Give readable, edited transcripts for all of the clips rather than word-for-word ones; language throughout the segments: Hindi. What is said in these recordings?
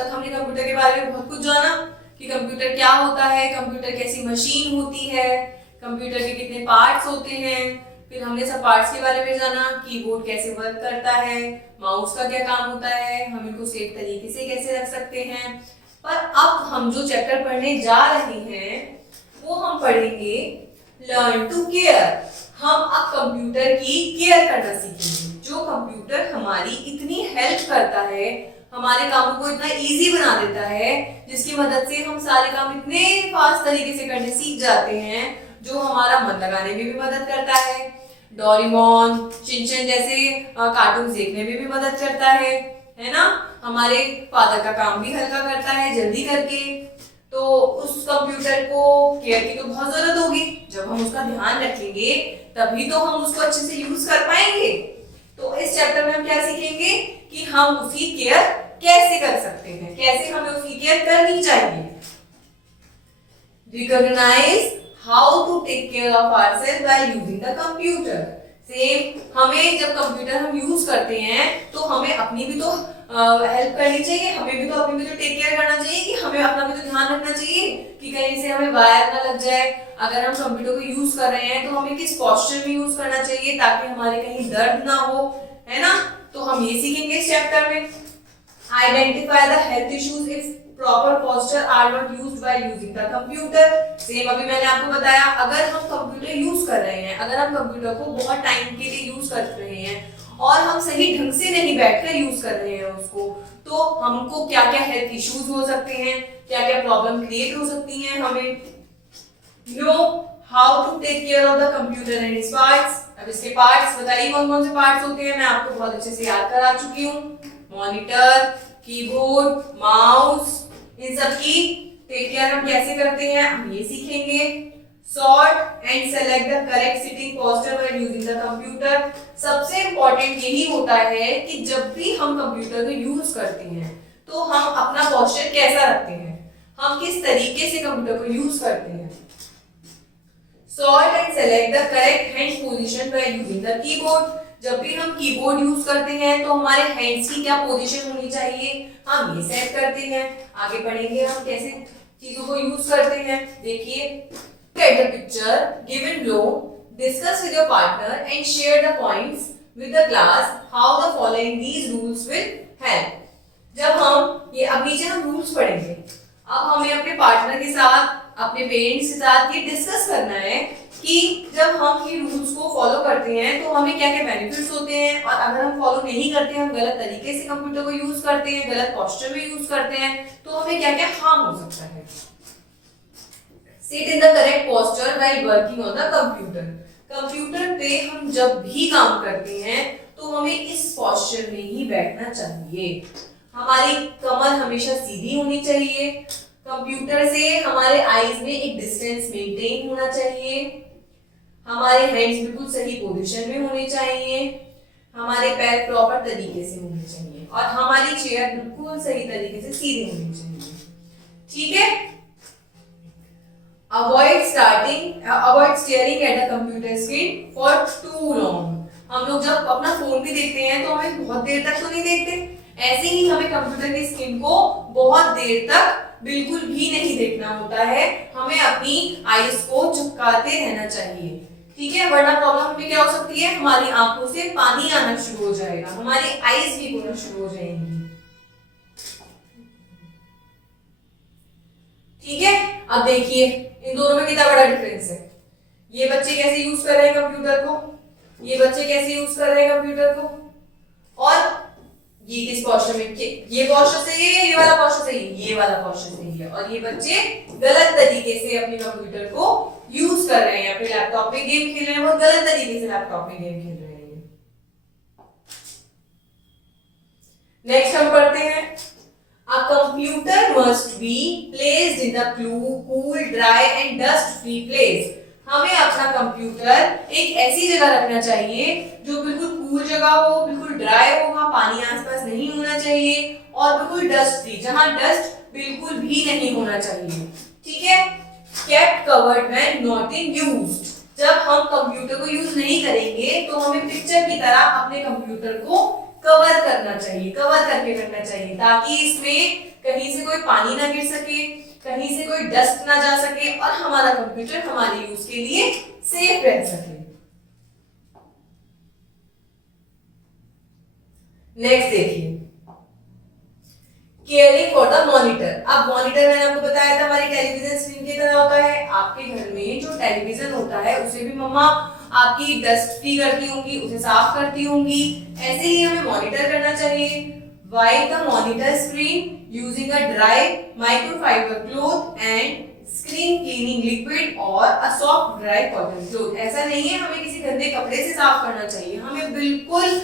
तक हमने कंप्यूटर के बारे में बहुत कुछ जाना कि कंप्यूटर क्या होता है, कंप्यूटर कैसी मशीन होती है, कंप्यूटर के कितने पार्ट्स होते हैं। फिर हमने सब पार्ट्स के बारे में जाना, कीबोर्ड कैसे वर्क करता है, माउस का क्या काम होता है, हम इनको सेफ तरीके से कैसे रख सकते हैं। पर अब हम जो चैप्टर पढ़ने जा रहे हैं वो हम पढ़ेंगे लर्न टू केयर। हम अब कंप्यूटर की केयर करना सीखेंगे। जो कंप्यूटर हमारी इतनी हेल्प करता है, हमारे कामों को इतना इजी बना देता है, जिसकी मदद से हम सारे काम इतने फास्ट तरीके से करने सीख जाते हैं, जो हमारा मन लगाने में भी मदद करता है। डोरेमोन, शिनचैन जैसे कार्टून देखने में भी मदद करता है ना। हमारे फादर का काम भी हल्का करता है जल्दी करके। तो उस कंप्यूटर को केयर की तो बहुत जरूरत होगी। जब हम उसका ध्यान रखेंगे तभी तो हम उसको अच्छे से यूज कर पाएंगे। तो इस चैप्टर में हम क्या सीखेंगे कि हम उसकी केयर कैसे कर सकते हैं, कैसे हमें उसकी केयर करनी चाहिए। Recognise how to take care of ourself while using the computer. Same हमें जब कंप्यूटर हम यूज करते हैं तो हमें अपनी भी तो हेल्प करनी चाहिए, हमें भी तो अपनी भी तो टेक केयर करना चाहिए कि हमें अपना भी तो ध्यान रखना चाहिए कि कहीं से हमें वायर ना लग जाए। अगर हम कंप्यूटर को यूज कर रहे हैं तो हमें किस पोस्चर में यूज करना चाहिए ताकि हमारे कहीं दर्द ना हो, है ना। तो हम ये सीखेंगे इस चैप्टर में। Identify the health issues if proper posture are not used while using the computer. Same अभी मैंने आपको बताया, अगर हम कंप्यूटर यूज कर रहे हैं, अगर हम कंप्यूटर को बहुत टाइम के लिए यूज कर रहे हैं और हम सही ढंग से नहीं बैठकर यूज कर रहे हैं उसको, तो हमको क्या क्या हेल्थ इश्यूज हो सकते हैं, क्या क्या प्रॉब्लम क्रिएट हो सकती हैं। हमें know how to take care of the computer and its parts. अब इसके पार्ट्स बताइए कौन कौन से पार्ट्स होते हैं। मैं आपको बहुत अच्छे से याद करा चुकी हूँ। मॉनिटर, कीबोर्ड, माउस, इन सब की टेक केयर हम कैसे करते हैं हम ये सीखेंगे। Sort and select the correct sitting posture while using the computer. सबसे इंपॉर्टेंट यही होता है कि जब भी हम कंप्यूटर को यूज करते हैं तो हम अपना पोस्चर कैसा रखते हैं, हम किस तरीके से कंप्यूटर को यूज करते हैं। Sort and select the correct hand position while using the keyboard. जब भी हम कीबोर्ड यूज करते हैं तो हमारे हैंड्स की क्या पोजीशन होनी चाहिए, हम ये सेट करते हैं। आगे पढ़ेंगे हम कैसे चीजों को यूज करते हैं। देखिए, look at the picture given below, discuss with your partner and share the points with the class how the following these rules will help। जब हम ये अब नीचे हम रूल्स पढ़ेंगे, अब हमें अपने पार्टनर के साथ, अपने पेरेंट्स के साथ ये डिस्कस करना है कि जब हम ये रूल्स को फॉलो करते हैं तो हमें क्या क्या बेनिफिट्स होते हैं, और अगर हम फॉलो नहीं करते हैं, हम गलत तरीके से कंप्यूटर को यूज करते हैं, गलत पोस्चर में यूज करते हैं, तो हमें क्या क्या हार्म हो सकता है। Sit in the correct posture while working on the computer। Computer पे हम जब भी काम करते हैं तो हमें इस पोस्चर में ही बैठना चाहिए। हमारी कमर हमेशा सीधी होनी चाहिए। कंप्यूटर से हमारे आईज में एक डिस्टेंस मेंटेन होना चाहिए। हमारे हैंड्स बिल्कुल सही पोजीशन में होने चाहिए। हमारे पैर प्रॉपर तरीके से होने चाहिए और हमारी चेयर बिल्कुल सही तरीके से सीधी होनी चाहिए। ठीक है। Avoid staring at the computer screen for too long। हम लोग जब अपना फोन भी देखते हैं तो हमें बहुत देर तक तो नहीं देखते, ऐसे ही हमें कंप्यूटर की स्क्रीन को बहुत देर तक बिल्कुल भी नहीं देखना होता है। हमें अपनी आईज को झपकाते रहना चाहिए, ठीक है, वरना प्रॉब्लम हमें क्या हो सकती है, हमारी आंखों से पानी आना शुरू हो जाएगा, हमारी आईज भी होना शुरू हो जाएंगी। ठीक है। अब देखिए इन दोनों में कितना बड़ा डिफरेंस है। ये बच्चे कैसे यूज कर रहे हैं कंप्यूटर को, ये बच्चे कैसे यूज कर रहे हैं कंप्यूटर को, और ये किस पोस्चर में, ये पोस्चर से ये वाला पोस्चर से ये वाला पोस्चर से है, और ये बच्चे गलत तरीके से अपने कंप्यूटर को यूज कर रहे हैं, अपने लैपटॉप पे गेम खेल रहे हैं, वो गलत तरीके से लैपटॉप पे गेम खेल रहे हैं। नेक्स्ट हम पढ़ते हैं, A computer must be placed in the cool, dry and dust-free place। हमें अपना कंप्यूटर एक ऐसी जगह रखना चाहिए जो बिल्कुल कूल जगह हो, बिल्कुल ड्राई हो, वहां पानी आसपास नहीं होना चाहिए, और बिल्कुल डस्ट फ्री, जहां डस्ट बिल्कुल भी नहीं होना चाहिए। ठीक है। Kept covered when not in use। जब हम कंप्यूटर को यूज नहीं करेंगे तो हमें पिक्चर की तरह अपने कंप्यूटर को कवर करना चाहिए, कवर करके रखना चाहिए, ताकि इसमें कहीं से कोई पानी ना गिर सके, कहीं से कोई डस्ट ना जा सके और हमारा कंप्यूटर हमारे यूज के लिए सेफ रह सके। नेक्स्ट देखिए, केयरिंग फॉर द मॉनिटर। अब मॉनिटर मैंने आपको बताया था हमारी टेलीविजन स्क्रीन की तरह होता है। आपके घर में जो टेलीविजन होता है उसे भी मम्मा आपकी डस्ट फ्री करती होंगी, उसे साफ करती होंगी। ऐसे ही हमें मॉनिटर करना चाहिए। Wipe the monitor screen using a dry microfibre cloth and screen cleaning liquid और a soft dry cotton cloth. ऐसा नहीं है हमें किसी गंदे कपड़े से साफ करना चाहिए, हमें बिल्कुल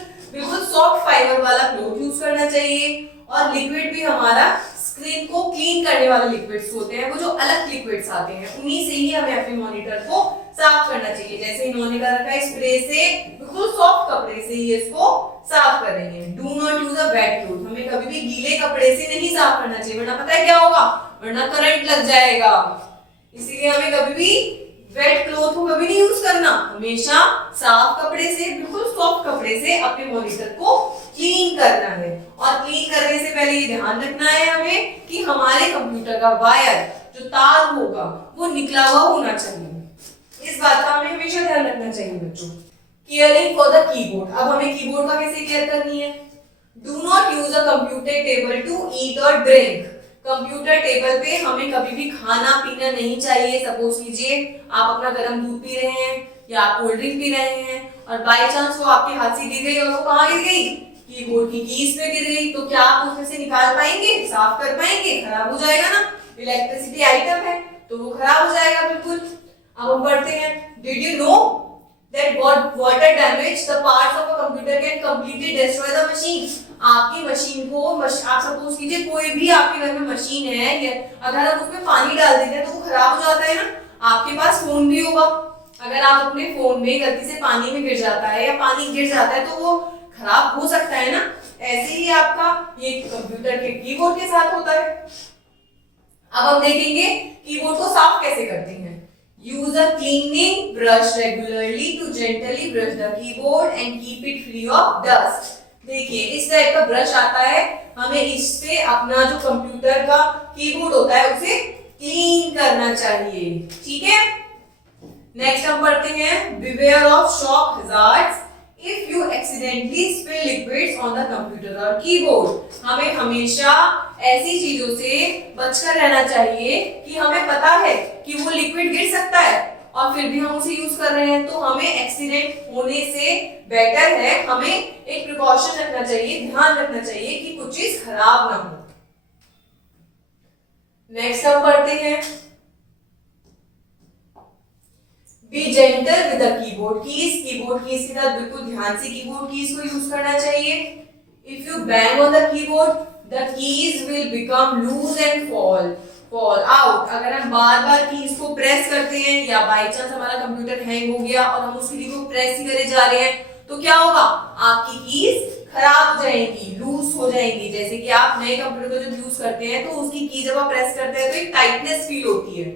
सॉफ्ट फाइबर वाला क्लॉथ यूज करना चाहिए। और लिक्विड भी हमारा स्क्रीन को क्लीन करने वाले लिक्विड्स होते हैं, वो जो अलग लिक्विड्स आते हैं, उन्हीं से ही हमें अपने मॉनिटर को साफ करना चाहिए। जैसे ही मॉनिटर रखा है, स्प्रे से बिल्कुल सॉफ्ट कपड़े से ही इसको साफ करेंगे। Do not use a wet cloth. हमें कभी भी गीले कपड़े से नहीं साफ करना चाहिए, वरना पता है क्या होगा, वरना करंट लग जाएगा। इसीलिए हमें कभी भी वेट क्लॉथ को कभी नहीं यूज करना, हमेशा साफ कपड़े से, बिल्कुल सॉफ्ट कपड़े से अपने मॉनिटर को क्लीन करना है। और क्लीन करने से पहले ये ध्यान रखना है हमें कि हमारे कंप्यूटर का वायर, जो तार होगा, वो निकला हुआ होना चाहिए। इस बात का हमें हमेशा ध्यान रखना चाहिए बच्चों। Caring for the keyboard. अब हमें कीबोर्ड का कैसे केयर करनी है। Do not use a computer table to eat और ड्रिंक। कंप्यूटर टेबल पे हमें कभी भी खाना पीना नहीं चाहिए। सपोज कीजिए आप अपना गर्म दूध पी रहे हैं या आप कोल्ड ड्रिंक पी रहे हैं और बाय चांस वो आपके हाथ से गिर गई, और वो कहाँ गिर गई, कीबोर्ड की कीज पे गिर गई, तो क्या आप उसमें से निकाल पाएंगे, साफ कर पाएंगे? खराब हो जाएगा ना। इलेक्ट्रिसिटी आइटम है तो वो खराब हो जाएगा बिल्कुल। अब हम पढ़ते हैं, did you know that water damage the parts of a computer can completely destroy the machine। आपकी मशीन को आप सपोज कीजिए कोई भी आपके घर में मशीन है, अगर आप उसमें पानी डाल देते हैं तो वो खराब हो जाता है ना। आपके पास फोन भी होगा, अगर आप अपने फोन में गलती से पानी में गिर जाता है या पानी गिर जाता है तो वो खराब हो सकता है ना। ऐसे ही आपका ये कंप्यूटर के कीबोर्ड के साथ होता है। अब हम देखेंगे कीबोर्ड को साफ कैसे करते हैं। Use a cleaning brush regularly to gently brush the keyboard and keep it free of dust। देखिए इस टाइप का ब्रश आता है, हमें इससे अपना जो कंप्यूटर का कीबोर्ड होता है उसे क्लीन करना चाहिए। ठीक है, नेक्स्ट हम पढ़ते हैं, beware of shock hazards if you accidentally spill liquids on the computer or keyboard। हमें हमेशा ऐसी चीजों से बचकर रहना चाहिए कि हमें पता है कि वो लिक्विड गिर सकता है और फिर भी हम उसे यूज कर रहे हैं, तो हमें एक्सीडेंट होने से बेटर है हमें एक प्रिकॉशन रखना चाहिए, ध्यान रखना चाहिए कि कुछ चीज खराब ना हो। नेक्स्ट हम पढ़ते हैं, B gentle with the keyboard keys. Keyboard keys के साथ बिल्कुल ध्यान से कीबोर्ड कीज को यूज करना चाहिए। If you bang on the keyboard the keys will become loose and fall out। अगर हम बार बार कीज को प्रेस करते हैं या बाई चांस हमारा कंप्यूटर हैंग हो गया और हम उस की को प्रेस ही करे जा रहे हैं तो क्या होगा, आपकी कीज खराब हो जाएंगी, लूज हो जाएंगी। जैसे कि आप नए कंप्यूटर को जब यूज करते हैं तो उसकी की जब आप प्रेस करते हैं तो एक टाइटनेस फील होती है,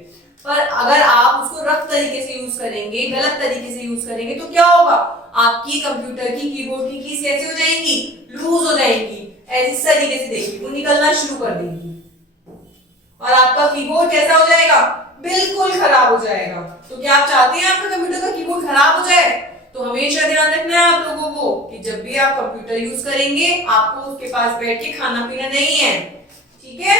पर अगर आप उसको रफ तरीके से यूज करेंगे, गलत तरीके से यूज करेंगे तो क्या होगा, आपकी कंप्यूटर की कीबोर्ड की कीज कैसे हो जाएंगी, लूज हो जाएंगी। इस तरीके से देखिए वो निकलना शुरू कर देंगी और आपका कीबोर्ड कैसा हो जाएगा, बिल्कुल खराब हो जाएगा। तो क्या आप चाहते हैं आपका कंप्यूटर का कीबोर्ड खराब हो जाए? तो हमेशा ध्यान रखना है आप लोगों को कि जब भी आप कंप्यूटर यूज करेंगे आपको उसके पास बैठ के खाना पीना नहीं है। ठीक है,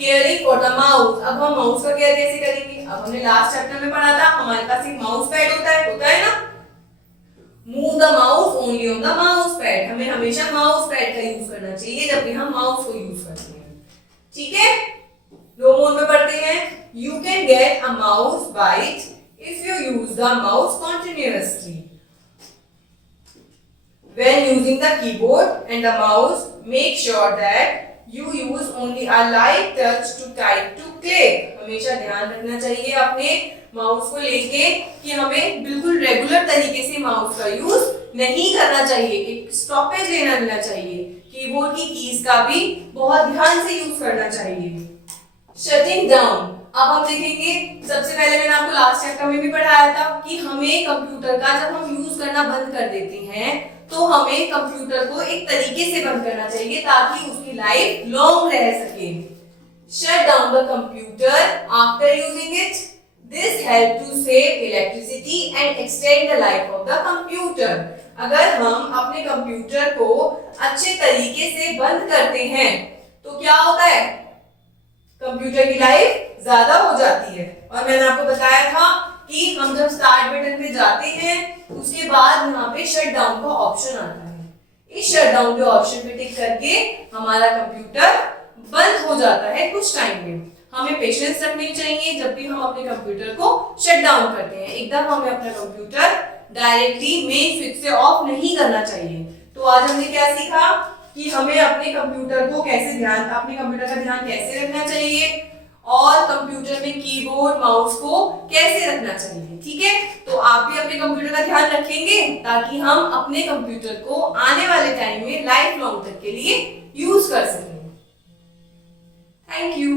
केयरिंग फॉर द माउस। अब हम माउस का केयर कैसे करेंगे। अब हमने लास्ट चैप्टर में पढ़ा था हमारे पास एक माउस पैड होता है ना। Move the mouse only on the mouse pad. हमें हमेशा माउस पैड का यूज करना चाहिए जब भी हम माउस को यूज करते हैं। ठीक है, लो मोड में पढ़ते हैं, you can get a mouse bite if you use the mouse continuously. When using the keyboard and the mouse, make sure that you use only a light touch to type to click। हमेशा ध्यान रखना चाहिए अपने माउस को लेके कि हमें बिल्कुल रेगुलर तरीके से माउस का यूज नहीं करना चाहिए, एक स्टॉपेज लेना चाहिए। कीबोर्ड की कीज का भी बहुत ध्यान से यूज करना चाहिए। शटिंग डाउन अब हम देखेंगे, सबसे पहले मैंने आपको लास्ट चैप्टर में भी पढ़ाया था कि हमें कंप्यूटर का जब हम यूज करना बंद कर देते हैं तो हमें कंप्यूटर को एक तरीके से बंद करना चाहिए ताकि उसकी लाइफ लॉन्ग रह सके। Shut down the computer after using it, this help to save electricity and extend the life of the computer. अगर हम अपने कंप्यूटर को अच्छे तरीके से बंद करते हैं तो क्या होता है, कंप्यूटर की लाइफ ज्यादा हो जाती है। और मैंने आपको बताया था कि हम जब स्टार्ट बटन पे जाते हैं उसके बाद यहाँ पे शट डाउन का ऑप्शन आता है। इस शट डाउन के ऑप्शन पे टिक करके हमारा कंप्यूटर बंद हो जाता है कुछ टाइम में। हमें पेशेंस रखनी चाहिए जब भी हम अपने कंप्यूटर को शट डाउन करते हैं। एकदम हमें अपना कंप्यूटर डायरेक्टली मेन स्विच से ऑफ नहीं करना चाहिए। तो आज हमने क्या सीखा कि हमें अपने कंप्यूटर का ध्यान कैसे रखना चाहिए और कंप्यूटर में कीबोर्ड माउस को कैसे रखना चाहिए। ठीक है, तो आप भी अपने कंप्यूटर का ध्यान रखेंगे ताकि हम अपने कंप्यूटर को आने वाले टाइम में लाइफ लॉन्ग तक के लिए यूज कर सकें। Thank you.